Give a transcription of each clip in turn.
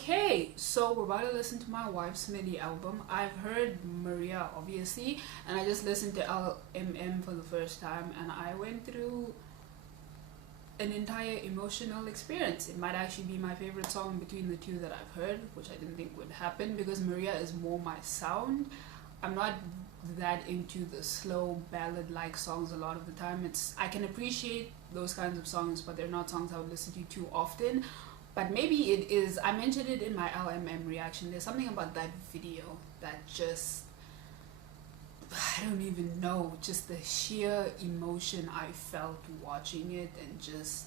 Okay, so we're about to listen to my wife's MIDI album. I've heard Maria, obviously, and I just listened to LMM for the first time, and I went through an entire emotional experience. It might actually be my favorite song between the two that I've heard, which I didn't think would happen because Maria is more my sound. I'm not that into the slow ballad-like songs a lot of the time. I can appreciate those kinds of songs, but they're not songs I would listen to too often. But maybe it is. I mentioned it in my LMM reaction. There's something about that video that just, I don't even know, just the sheer emotion I felt watching it, and just,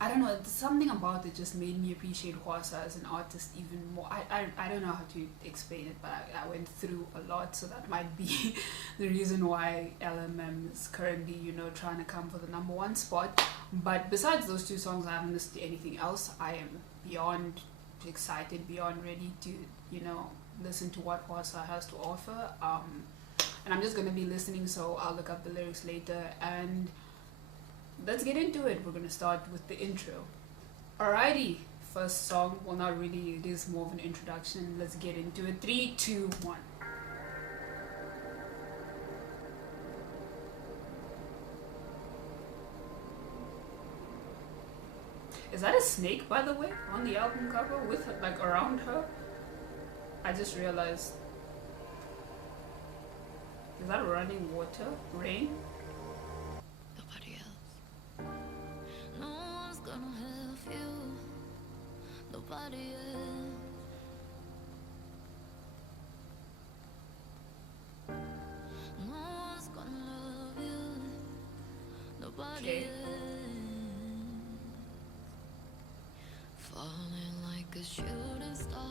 I don't know, something about it just made me appreciate Hwasa as an artist even more. I don't know how to explain it, but I went through a lot, so that might be the reason why LMM is currently, trying to come for the #1 spot. But besides those two songs, I haven't listened to anything else. I am beyond excited, beyond ready to, listen to what Hwasa has to offer. And I'm just going to be listening, so I'll look up the lyrics later, and let's get into it. We're going to start with the intro. Alrighty, first song. Well, not really, it is more of an introduction. Let's get into it. 3, 2, 1. Is that a snake, by the way, on the album cover with, like, around her? I just realized. Is that running water? Rain? Nobody else. No one's gonna help you. Nobody else. No one's gonna love you. Nobody Okay. else. Falling like a shooting star.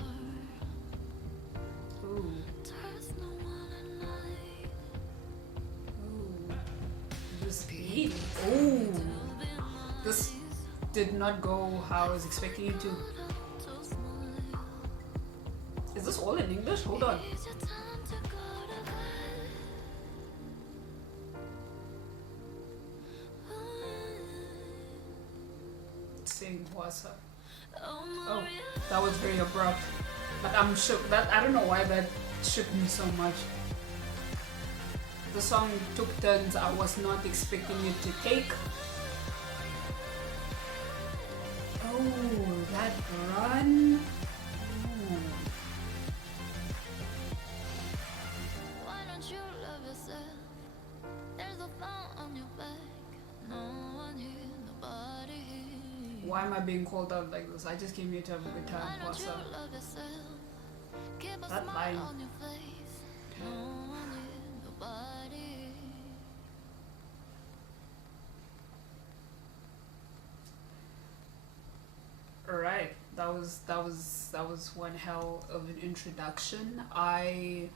Ooh. There's no one at night. Ooh. This beat. Ooh. This did not go how I was expecting it to. Is this all in English? Hold on. Saying Hwasa. Oh, that was very abrupt. Like, I'm shook. I don't know why that shook me so much. The song took turns I was not expecting it to take. Oh, that run. Ooh. Why don't you love yourself? There's a phone on your back. No one here, nobody here. Why am I being called out like this? I just came here to have a good time. Why don't What's you up? love yourself? Keep a That smile line. on your face. No one here, nobody here. Alright, that was one hell of an introduction. I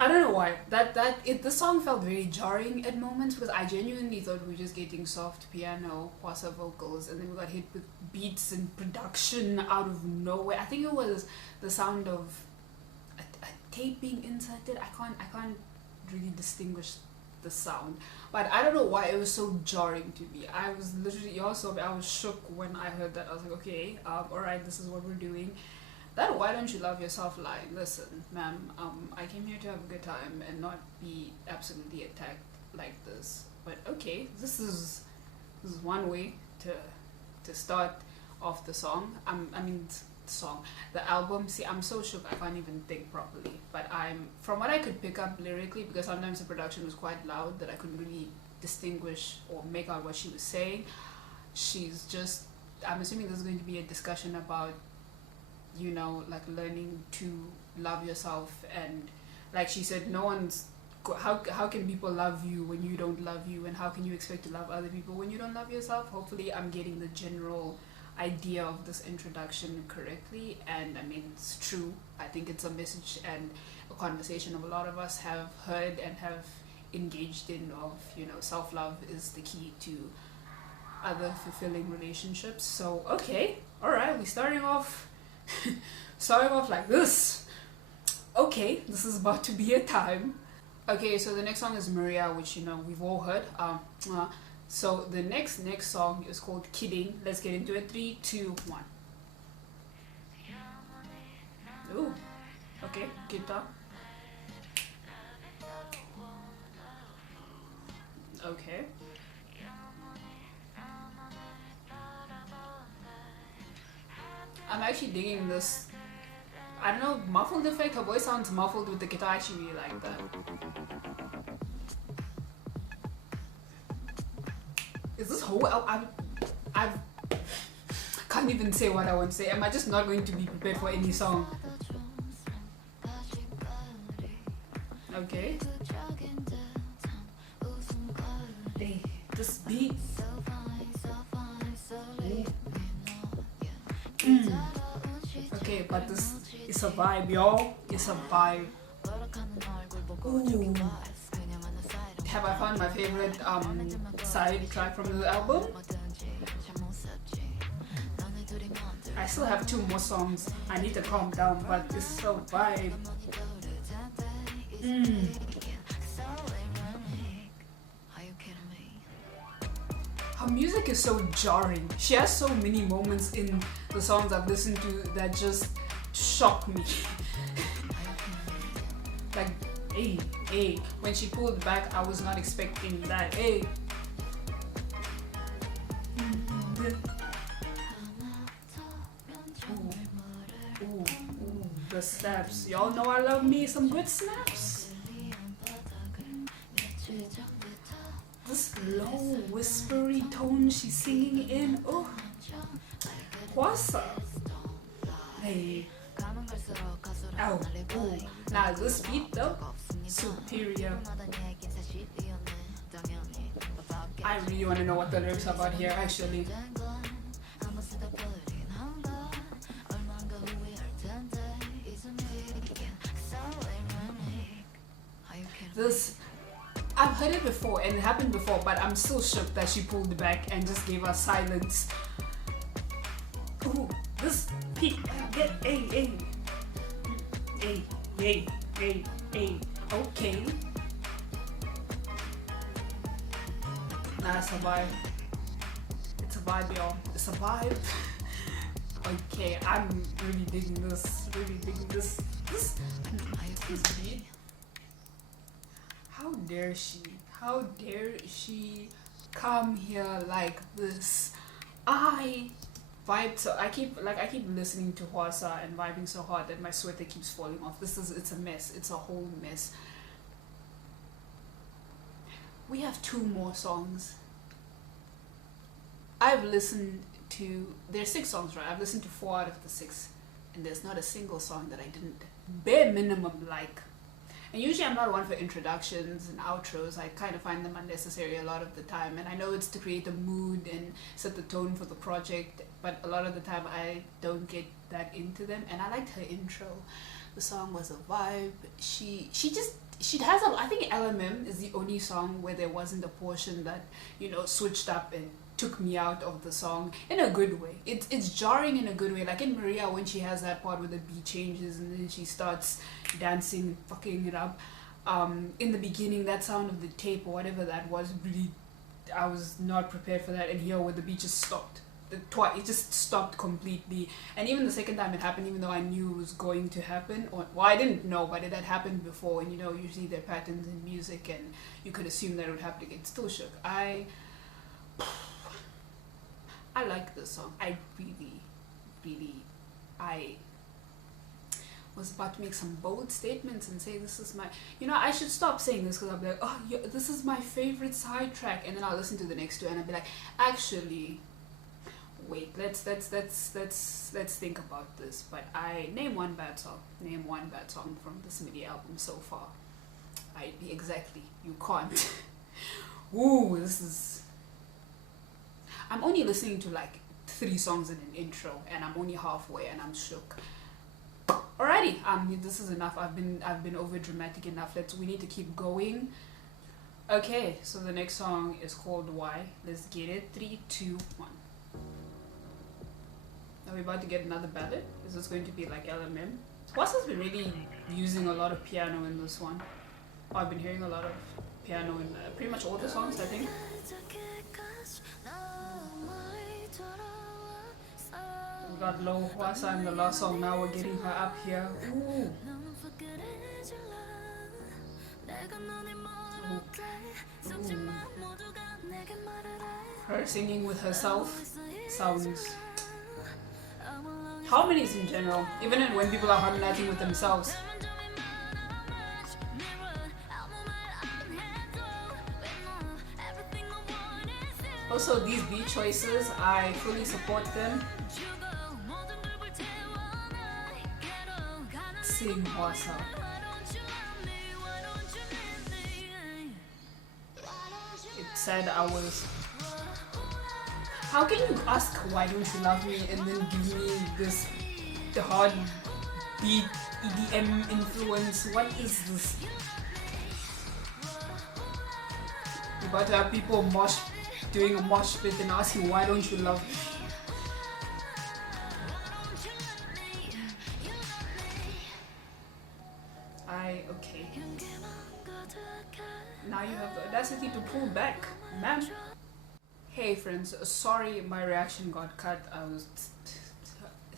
don't know why the song felt very jarring at moments, because I genuinely thought we were just getting soft piano, Hwasa vocals, and then we got hit with beats and production out of nowhere. I think it was the sound of a tape being inserted. I can't really distinguish the sound, but I don't know why it was so jarring to me. I was literally also, I was shook when I heard that. I was like, okay, alright, this is what we're doing. That "why don't you love yourself" line, listen, ma'am, I came here to have a good time and not be absolutely attacked like this. But okay, this is one way to start off the song. The album. See, I'm so shook I can't even think properly. But from what I could pick up lyrically, because sometimes the production was quite loud that I couldn't really distinguish or make out what she was saying. She's just, I'm assuming there's going to be a discussion about, like, learning to love yourself, and like she said, no one's how can people love you when you don't love you, and how can you expect to love other people when you don't love yourself? Hopefully I'm getting the general idea of this introduction correctly, and I mean, it's true. I think it's a message and a conversation of a lot of us have heard and have engaged in, of, self-love is the key to other fulfilling relationships. So okay, all right, we're starting off like this. Okay, this is about to be a time. Okay, so the next song is Maria, which we've all heard. So the next song is called Kidding. Let's get into it. 3, 2, 1. Ooh, okay, guitar. Okay. I'm actually digging this. I don't know, muffled effect. Her voice sounds muffled with the guitar. I actually really like that. Is this whole album? I can't even say what I want to say. Am I just not going to be prepared for any song? Okay. Hey, this beat. Okay, but this is a vibe, y'all. It's a vibe. Ooh. Have I found my favorite side track from the album? I still have 2 more songs. I need to calm down, but it's so vibe. Her music is so jarring. She has so many moments in the songs I've listened to that just shock me. Like, hey, when she pulled back, I was not expecting that. Hey. Ooh, the snaps. Y'all know I love me some good snaps. This low, whispery tone she's singing in. Oh, Hwasa. Hey. Ow. Ooh. Now this beat though, superior. I really want to know what the lyrics are about here actually. This, I've heard it before and it happened before, but I'm still shook that she pulled back and just gave us silence. Ooh, this peak, hey, okay. Nah, it's a vibe. It's a vibe, y'all. It's a vibe. Okay, I'm really digging this. This beat. How dare she? How dare she come here like this? I vibe so I keep listening to Hwasa and vibing so hard that my sweater keeps falling off. It's a mess. It's a whole mess. We have 2 more songs. I've listened to, there's 6 songs, right? I've listened to 4 out of the 6, and there's not a single song that I didn't bare minimum like. And usually I'm not one for introductions and outros. I kind of find them unnecessary a lot of the time. And I know it's to create a mood and set the tone for the project, but a lot of the time I don't get that into them. And I liked her intro. The song was a vibe. She has a, I think LMM is the only song where there wasn't a portion that, you know, switched up and took me out of the song in a good way. It's jarring in a good way. Like in Maria, when she has that part where the beat changes and then she starts dancing, fucking it up. In the beginning, that sound of the tape or whatever that was, really, I was not prepared for that. And here, where the beat just stopped, it just stopped completely. And even the second time it happened, even though I knew it was going to happen, or well, I didn't know, but it had happened before. And you know, usually there are patterns in music, and you could assume that it would happen again. Still shook. I like this song. I was about to make some bold statements and say this is my, you know, I should stop saying this because I'll be like, oh yeah, this is my favorite side track, and then I'll listen to the next 2 and I'll be like, actually, wait, let's think about this. But name one bad song from this MIDI album so far. Exactly, you can't. Ooh, this is, I'm only listening to like 3 songs in an intro and I'm only halfway and I'm shook. Alrighty, this is enough. I've been over dramatic enough. We need to keep going. Okay, so the next song is called Why. Let's get it. 3, 2, 1. Are we about to get another ballad? Is this going to be like LMM? Hwasa's been really using a lot of piano in this one. Oh, I've been hearing a lot of piano in pretty much all the songs, I think. We got low Hwasa in the last song. Now we're getting her up here. Ooh. Ooh. Her singing with herself sounds harmonies in general, even when people are harmonizing with themselves. Also, these beat choices, I fully support them. Sing Hwasa. It said I was. How can you ask why don't you love me and then give me this the hard beat EDM influence? What is this? You about to have people doing a mosh pit and asking why don't you love me? Okay. Now you have the audacity to pull back, ma'am. Hey friends, sorry my reaction got cut.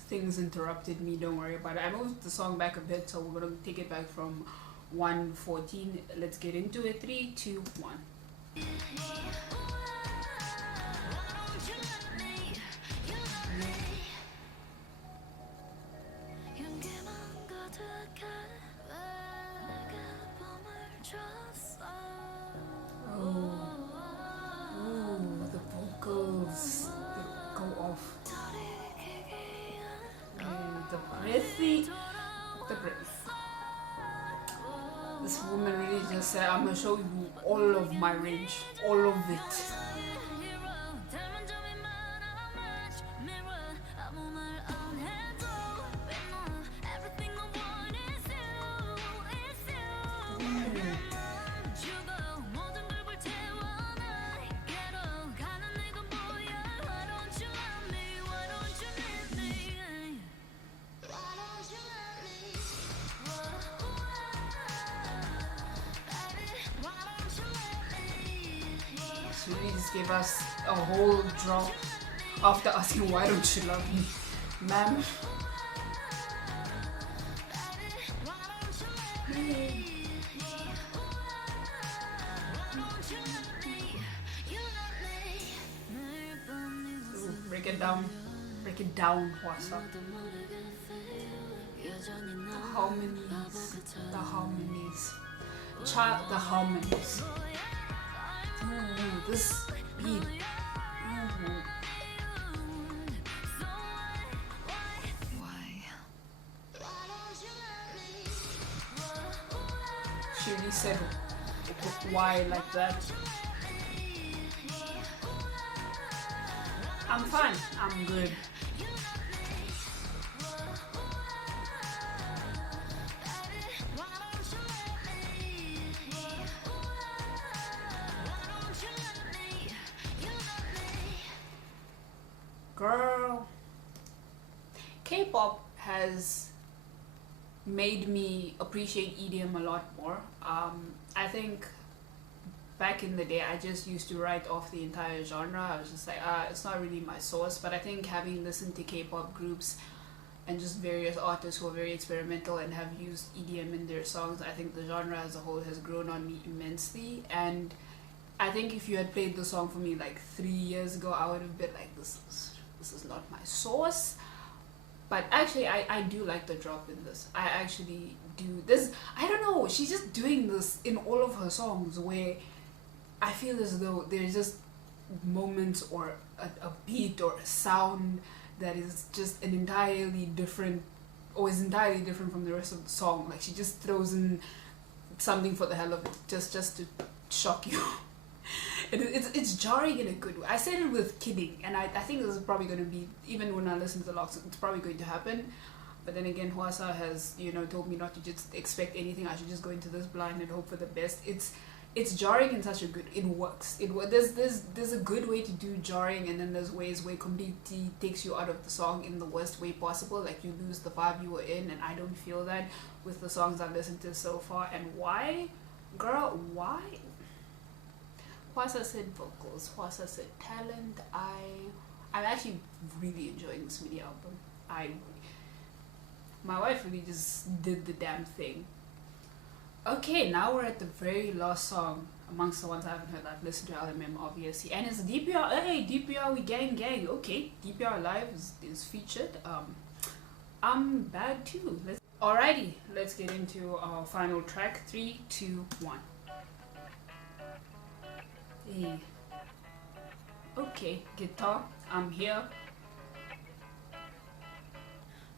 Things interrupted me, don't worry about it. I moved the song back a bit, so we're gonna take it back from 1:14. Let's get into it. 3, 2, 1. The vocals they go off. The breath. This woman really just said, I'm gonna show you all of my range, all of it. She really just gave us a whole drop after asking why don't you love me, ma'am. Break it down, Hwasa. The harmonies, the harmonies. Ooh, this beat. Ooh. She really said why like that. I'm fine. I'm good. Girl, K-pop has made me appreciate EDM a lot more. I think back in the day I just used to write off the entire genre. I was just like, it's not really my source. But I think having listened to K-pop groups and just various artists who are very experimental and have used EDM in their songs, I think the genre as a whole has grown on me immensely. And I think if you had played the song for me like 3 years ago, I would have been like, this is not my source. But actually I do like the drop in this. I actually do. This, I don't know, she's just doing this in all of her songs where I feel as though there's just moments or a beat or a sound that is just an entirely different, or is entirely different from the rest of the song. Like she just throws in something for the hell of it, just to shock you. It's jarring in a good way. I said it with Kidding, and I think this is probably going to be, even when I listen to the locks, it's probably going to happen. But then again, Hwasa has, told me not to just expect anything. I should just go into this blind and hope for the best. It's jarring in such a good, it works. There's a good way to do jarring, and then there's ways where it completely takes you out of the song in the worst way possible. Like you lose the vibe you were in, and I don't feel that with the songs I've listened to so far. And why? Girl, why? Hwasa said vocals, Hwasa said talent. I'm actually really enjoying this mini album. I my wife really just did the damn thing. Okay, now we're at the very last song amongst the ones I haven't heard. I've listened to LMM obviously, and it's DPR. Hey, DPR, we gang. Okay, DPR Live is featured. I'm bad too. Alrighty, let's get into our final track. 3, 2, 1. Hey. Okay, guitar. I'm here.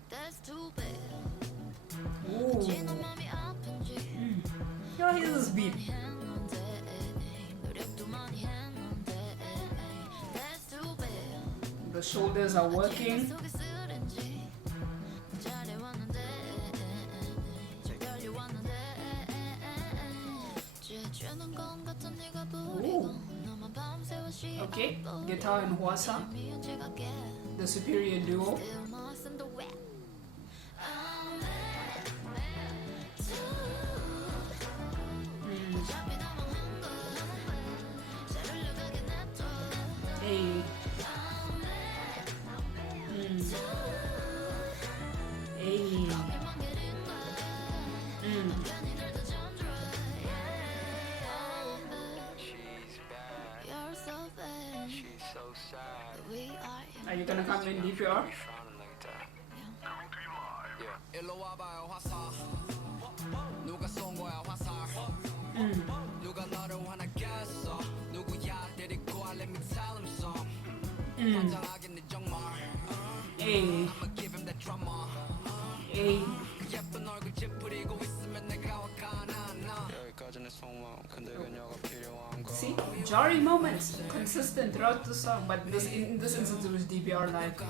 That's too bad. Ooh. Yo, here's this beat. The shoulders are working. Ooh. Okay, guitar and Hwasa, the superior duo. Hey. Hey. Are you gonna come in DPR? Hey. Hey. See, jarring moments, consistent throughout the song, but in this instance it was DPR Live. Alright, cool.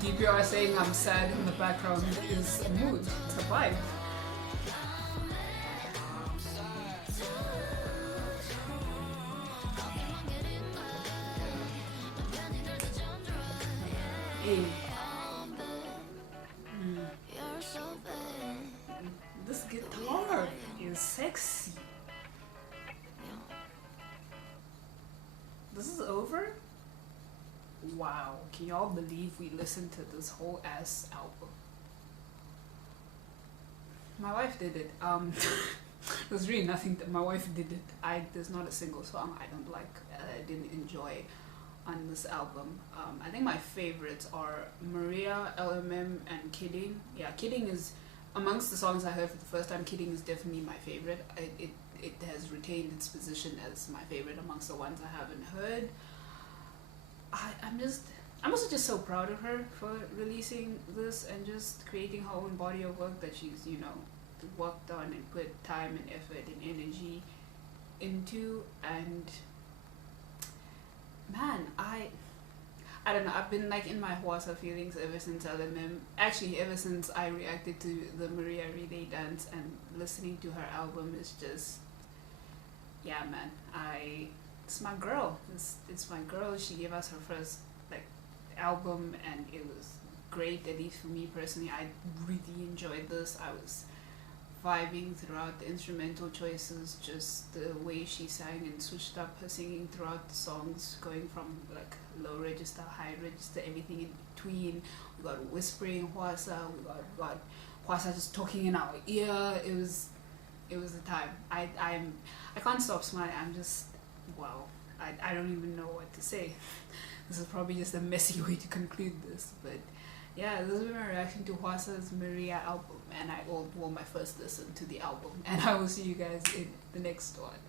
DPR saying I'm sad in the background is a mood, it's a vibe. Hey. This guitar is sexy. This is over? Wow, can y'all believe we listened to this whole ass album? My wife did it. There's really nothing that my wife did it. There's not a single song I don't like, I didn't enjoy on this album. I think my favorites are Maria, LMM, and Kidding. Yeah, Kidding is amongst the songs I heard for the first time. Kidding is definitely my favorite. It has retained its position as my favorite amongst the ones I haven't heard. I'm also just so proud of her for releasing this and just creating her own body of work that she's, you know, worked on and put time and effort and energy into. And man, I don't know, I've been like in my Hwasa feelings ever since LMM. Actually, ever since I reacted to the Maria Relay dance, and listening to her album is just, yeah man, it's my girl. It's my girl. She gave us her first like album and it was great, at least for me personally. I really enjoyed this. I was vibing throughout the instrumental choices, just the way she sang and switched up her singing throughout the songs, going from like low register, high register, everything in between. We got whispering Hwasa, we got Hwasa just talking in our ear. It was the time. I can't stop smiling. I'm just, wow. I don't even know what to say. This is probably just a messy way to conclude this, but yeah, this is my reaction to Hwasa's Maria album, and my first listen to the album, and I will see you guys in the next one.